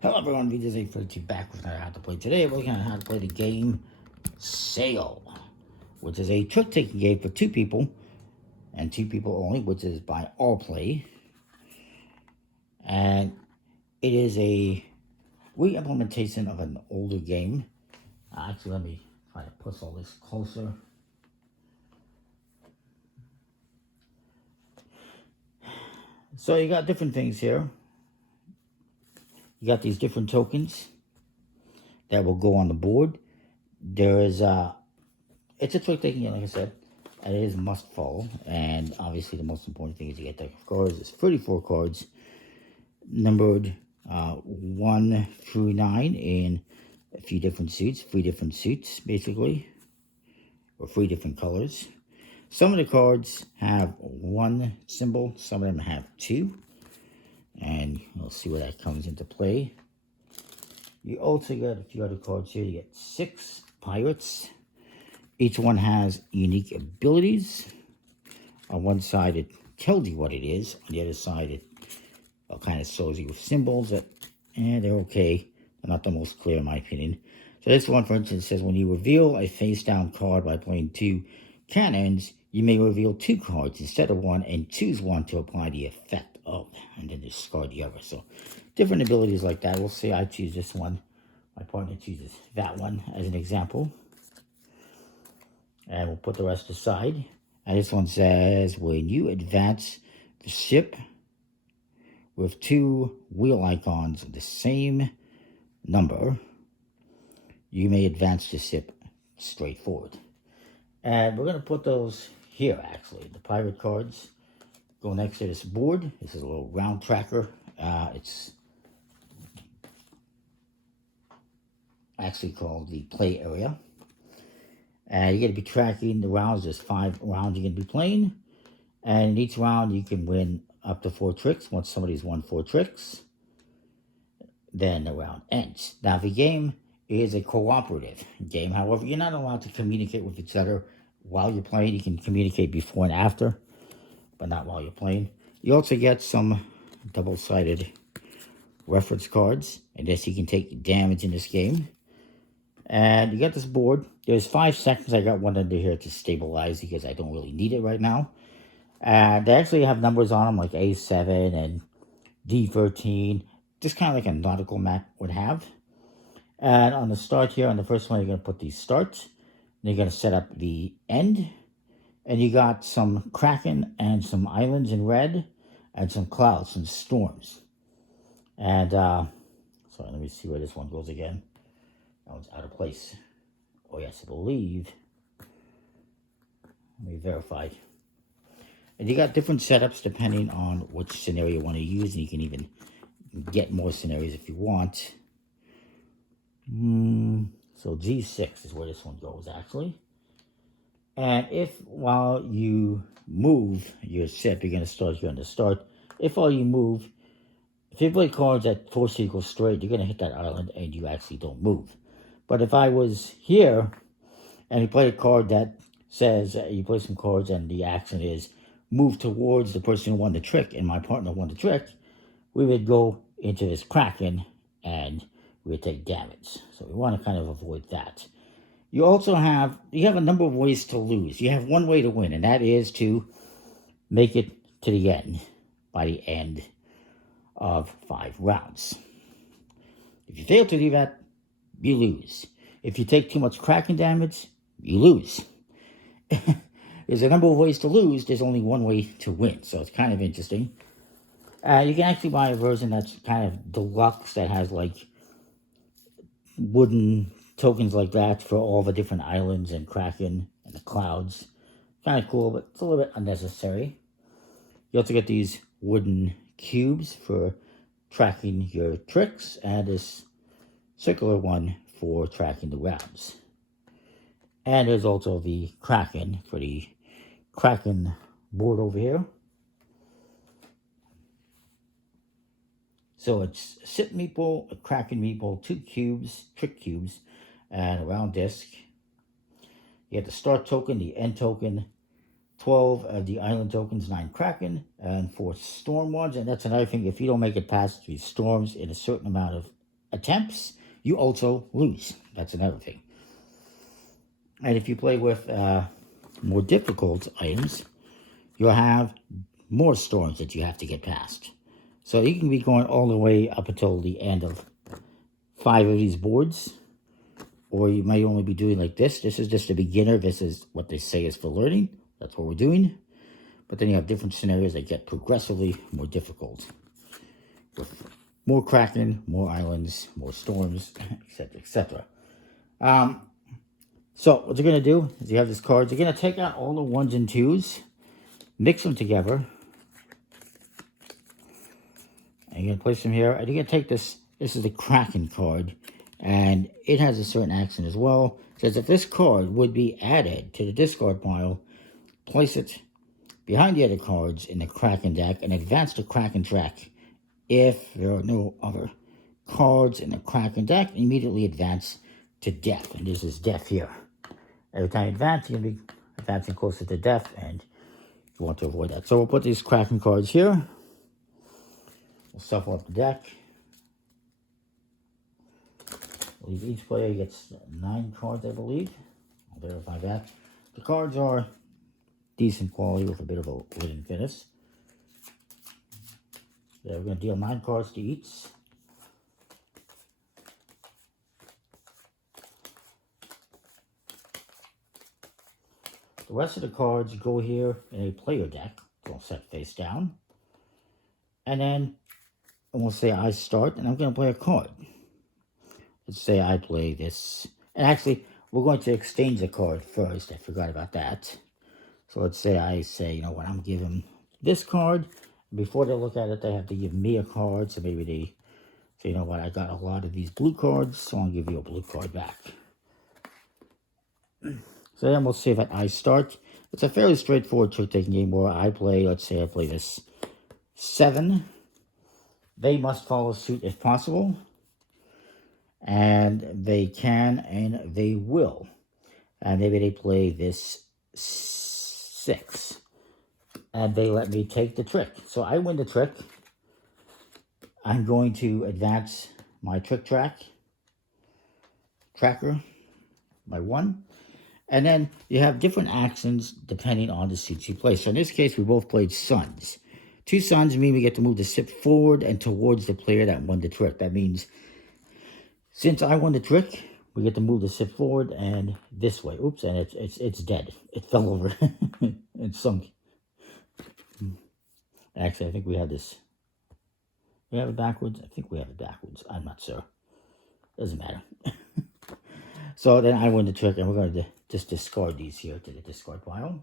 Hello everyone, this is A42 back with how to play. Today we're looking at how to play the game Sail, which is a trick-taking game for two people, and two people only, which is by all play. And it is a re-implementation of an older game. Actually, let me try to push all this closer. So you got different things here. You got these different tokens that will go on the board. There is it's a trick taking game, like I said, and it is must follow. And obviously, the most important thing is you get deck of cards. It's 34 cards, numbered 1 through 9 in a few different suits, 3 different suits basically, or 3 different colors. Some of the cards have 1 symbol, some of them have 2, and we'll see where that comes into play. You also get a few other cards here. You get 6 pirates. Each one has unique abilities. On one side, it tells you what it is. On the other side, it kind of shows you with symbols that, they're okay. They're not the most clear, in my opinion. So this one, for instance, says when you reveal a face-down card by playing 2 cannons, you may reveal 2 cards instead of 1 and choose one to apply the effect of, and then discard the other. So different abilities like that. We'll say I choose this one. My partner chooses that one as an example. And we'll put the rest aside. And this one says, when you advance the ship with 2 wheel icons of the same number, you may advance the ship straight forward. And we're going to put those here, actually. The pirate cards go next to this board. This is a little round tracker. It's actually called the play area. And you're going to be tracking the rounds. There's 5 rounds you're going to be playing. And in each round, you can win up to 4 tricks. Once somebody's won 4 tricks, then the round ends. Now, the game is a cooperative game. However, you're not allowed to communicate with each other while you're playing. You can communicate before and after, but not while you're playing. You also get some double-sided reference cards. I guess you can take damage in this game. And you got this board. There's 5 seconds. I got one under here to stabilize because I don't really need it right now. And they actually have numbers on them like A7 and D13. Just kind of like a nautical map would have. And on the start here, on the first one, you're going to put the start. Then you're going to set up the end. And you got some kraken and some islands in red. And some clouds, some storms. And, sorry, let me see where this one goes again. That one's out of place. Oh, yes, I believe. Let me verify. And you got different setups depending on which scenario you want to use. And you can even get more scenarios if you want. So G6 is where this one goes, actually. And if while you move your ship, you're going to start here on the start. If while you move, if you play cards that force you to go straight, you're going to hit that island and you actually don't move. But if I was here and you play a card that says you play some cards and the action is move towards the person who won the trick and my partner won the trick, we would go into this kraken and we would take damage. So we want to kind of avoid that. You also have a number of ways to lose. You have one way to win, and that is to make it to the end by the end of 5 rounds. If you fail to do that, you lose. If you take too much kraken damage, you lose. There's a number of ways to lose. There's only one way to win, so it's kind of interesting. You can actually buy a version that's kind of deluxe that has like wooden tokens like that for all the different islands and kraken and the clouds. Kind of cool, but it's a little bit unnecessary. You also get these wooden cubes for tracking your tricks and this circular one for tracking the rounds. And there's also the kraken for the kraken board over here. So it's a ship meeple, a kraken meeple, 2 cubes, trick cubes, and a round disc. You get the start token, the end token, 12 of the island tokens, 9 kraken, and 4 storm ones. And that's another thing, if you don't make it past 3 storms in a certain amount of attempts, you also lose. That's another thing. And if you play with more difficult items, you'll have more storms that you have to get past. So you can be going all the way up until the end of 5 of these boards, or you might only be doing like this. This is just a beginner. This is what they say is for learning. That's what we're doing. But then you have different scenarios that get progressively more difficult, with more kraken, more islands, more storms, etc., etc. So what you're going to do is you have this card. You're going to take out all the 1s and 2s, mix them together, and you're going to place them here. And you're going to take this. This is the Kraken card, and it has a certain accent as well. It says if this card would be added to the discard pile, place it behind the other cards in the Kraken deck and advance the Kraken deck. If there are no other cards in the Kraken deck, immediately advance to death. And this is death here. Every time you advance, you're going to be advancing closer to death, and you want to avoid that. So we'll put these Kraken cards here. We'll shuffle up the deck. Each player gets 9 cards, I believe. I'll verify that. The cards are decent quality with a bit of a wooden finish. Yeah, we're going to deal 9 cards to each. The rest of the cards go here in a player deck. They'll set face down. And then we'll say I start, and I'm going to play a card. Let's say I play this. And actually, we're going to exchange the card first. I forgot about that. So let's say I say, you know what, I'm giving this card. Before they look at it, they have to give me a card. So maybe they say, you know what, I got a lot of these blue cards, so I'll give you a blue card back. So then we'll see if I start. It's a fairly straightforward trick-taking game where I play, let's say I play this 7. They must follow suit if possible. And they can and they will. And maybe they play this 6. And they let me take the trick. So I win the trick. I'm going to advance my trick tracker by 1. And then you have different actions depending on the suits you play. So in this case, we both played suns. 2 suns mean we get to move the sip forward and towards the player that won the trick. That means since I won the trick, we get to move the sip forward and this way. Oops, and it's dead. It fell over. It sunk. Actually, I think we have this. We have it backwards? I think we have it backwards. I'm not sure. Doesn't matter. So then I win the trick, and we're going to just discard these here to the discard pile.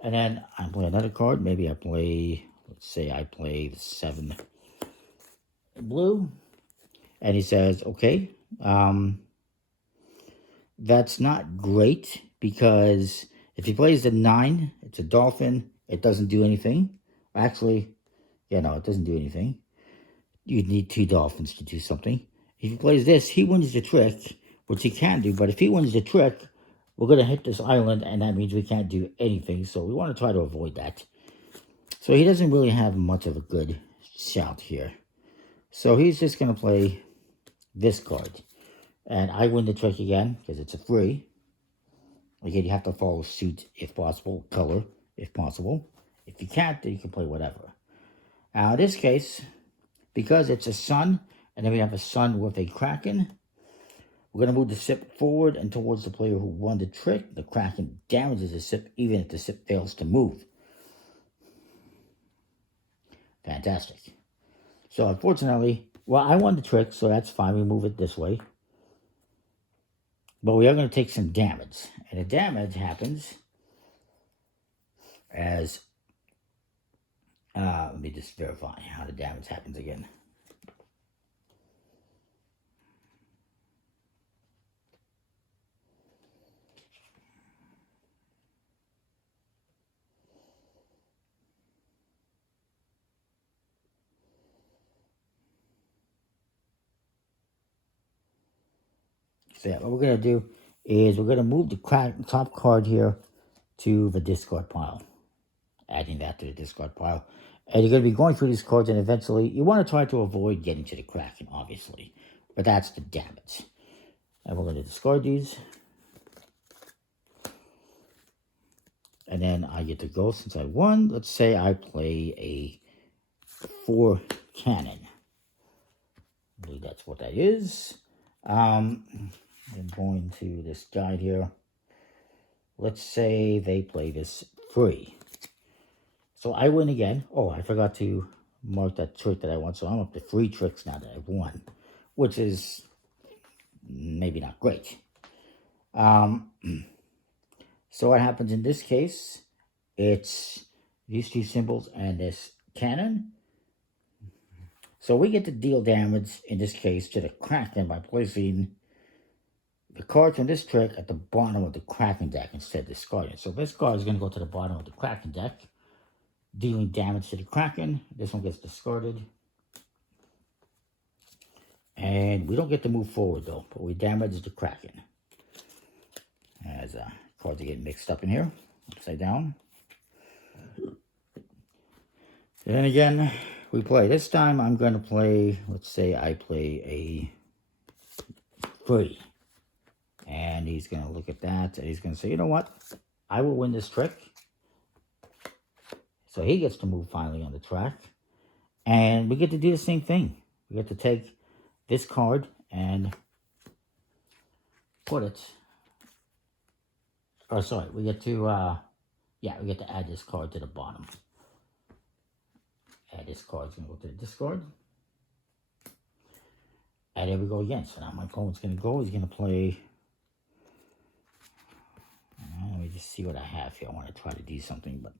And then I play another card. Maybe I play, let's say I play the 7 blue. And he says, okay, that's not great because if he plays the 9, it's a dolphin. It doesn't do anything. Actually, yeah, no, it doesn't do anything. You'd need 2 dolphins to do something. If he plays this, he wins the trick, which he can do. But if he wins the trick, we're going to hit this island, and that means we can't do anything. So we want to try to avoid that. So he doesn't really have much of a good shout here. So he's just going to play this card. And I win the trick again, because it's a free. Again, you have to follow suit if possible, color if possible. If you can't, then you can play whatever. Now, in this case, because it's a sun, and then we have a sun with a kraken, we're going to move the sip forward and towards the player who won the trick. The kraken damages the sip, even if the sip fails to move. Fantastic. So, unfortunately, well, I won the trick, so that's fine. We move it this way. But we are going to take some damage. And the damage happens as... let me just verify how the damage happens again. So yeah, what we're going to do is we're going to move the top card here to the discard pile. Adding that to the discard pile. And you're going to be going through these cards, and eventually you want to try to avoid getting to the Kraken, obviously. But that's the damage. And we're going to discard these. And then I get to go since I won. Let's say I play a 4 cannon. I believe that's what that is. I'm going to this guide here. Let's say they play this 3. So I win again. Oh, I forgot to mark that trick that I won. So I'm up to 3 tricks now that I've won, which is maybe not great. So what happens in this case, it's these 2 symbols and this cannon. So we get to deal damage, in this case, to the Kraken by placing the cards from this trick at the bottom of the Kraken deck instead of discarding. So this card is going to go to the bottom of the Kraken deck, dealing damage to the Kraken. This one gets discarded. And we don't get to move forward, though, but we damage the Kraken. As cards are getting mixed up in here, upside down. Then again, we play. This time I'm going to play, let's say I play a 3. And he's going to look at that, and he's going to say, you know what? I will win this trick. So he gets to move finally on the track. And we get to do the same thing. We get to take this card and put it... Oh, sorry, we get to, we get to add this card to the bottom. Add this card's going to go to the discard. And there we go again. So now my opponent's going to go. He's going to play... let me just see what I have here. I want to try to do something, but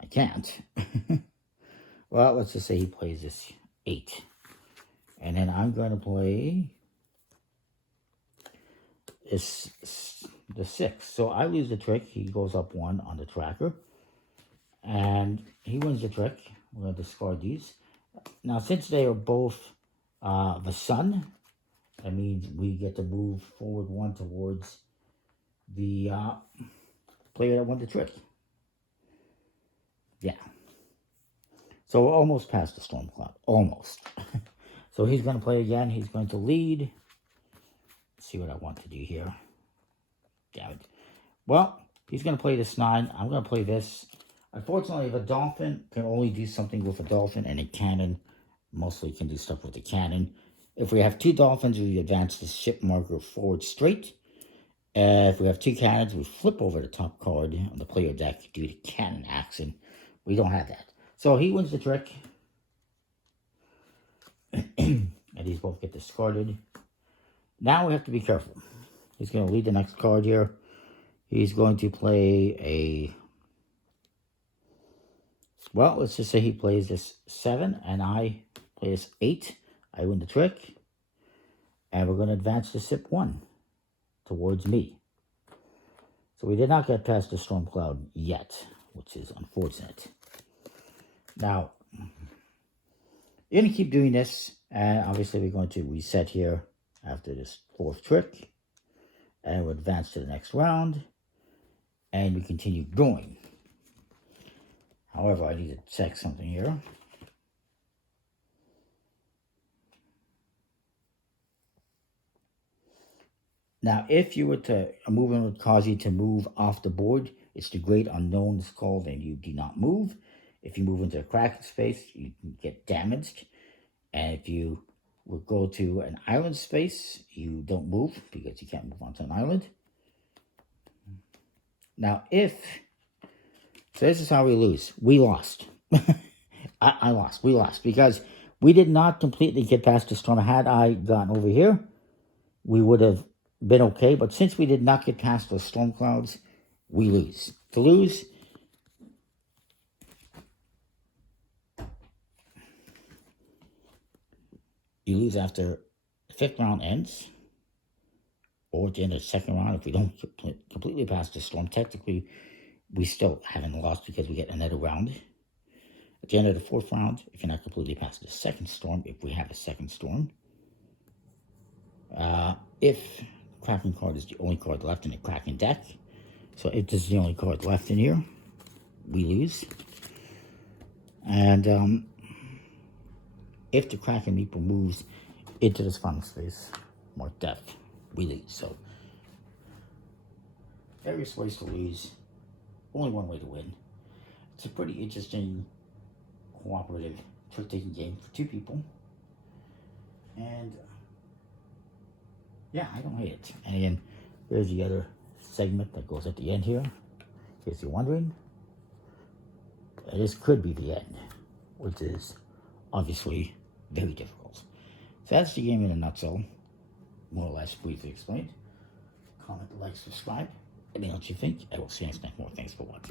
I can't. Well, let's just say he plays this 8. And then I'm going to play the 6. So I lose the trick. He goes up 1 on the tracker. And he wins the trick. We're going to discard these. Now, since they are both the sun, that means we get to move forward 1 towards the player that won the trick. Yeah. So we're almost past the storm cloud. Almost. So he's going to play again. He's going to lead. Let's see what I want to do here. Damn it. Well, he's going to play this 9. I'm going to play this. Unfortunately, the dolphin can only do something with a dolphin, and a cannon mostly can do stuff with the cannon. If we have 2 dolphins, we advance the ship marker forward straight. If we have 2 cannons, we flip over the top card on the player deck due to cannon action. We don't have that. So he wins the trick. And these both get discarded. Now we have to be careful. He's going to lead the next card here. He's going to play a... Well, let's just say he plays this 7, and I play this 8. I win the trick. And we're going to advance the ship 1 towards me. So we did not get past the storm cloud yet, which is unfortunate. Now, you're going to keep doing this, and obviously we're going to reset here after this 4th trick, and we'll advance to the next round, and we continue going. However, I need to check something here. Now, if you were to, a movement would cause you to move off the board. It's the great unknown is called, and you do not move. If you move into a Kraken space, you get damaged. And if you would go to an island space, you don't move because you can't move onto an island. Now, so this is how we lose. We lost. I lost. We lost because we did not completely get past the storm. Had I gotten over here, we would have been okay. But since we did not get past those storm clouds, we lose. To lose, you lose after the 5th round ends, or at the end of the 2nd round. If we don't completely pass the storm, technically, we still haven't lost because we get another round. At the end of the 4th round, if you're not completely past the 2nd storm, if we have a 2nd storm, if Kraken card is the only card left in the Kraken deck, so if this is the only card left in here, we lose. And if the kraken meeple moves into this final space, more death we lose. So various ways to lose, only one way to win. It's a pretty interesting cooperative trick-taking game for 2 people. And yeah, I don't hate it. And again, there's the other segment that goes at the end here, in case you're wondering. This could be the end, which is obviously very difficult. So that's the game in a nutshell, more or less briefly explained. Comment, like, subscribe. Let me know what you think. I will see you next time. More thanks for watching.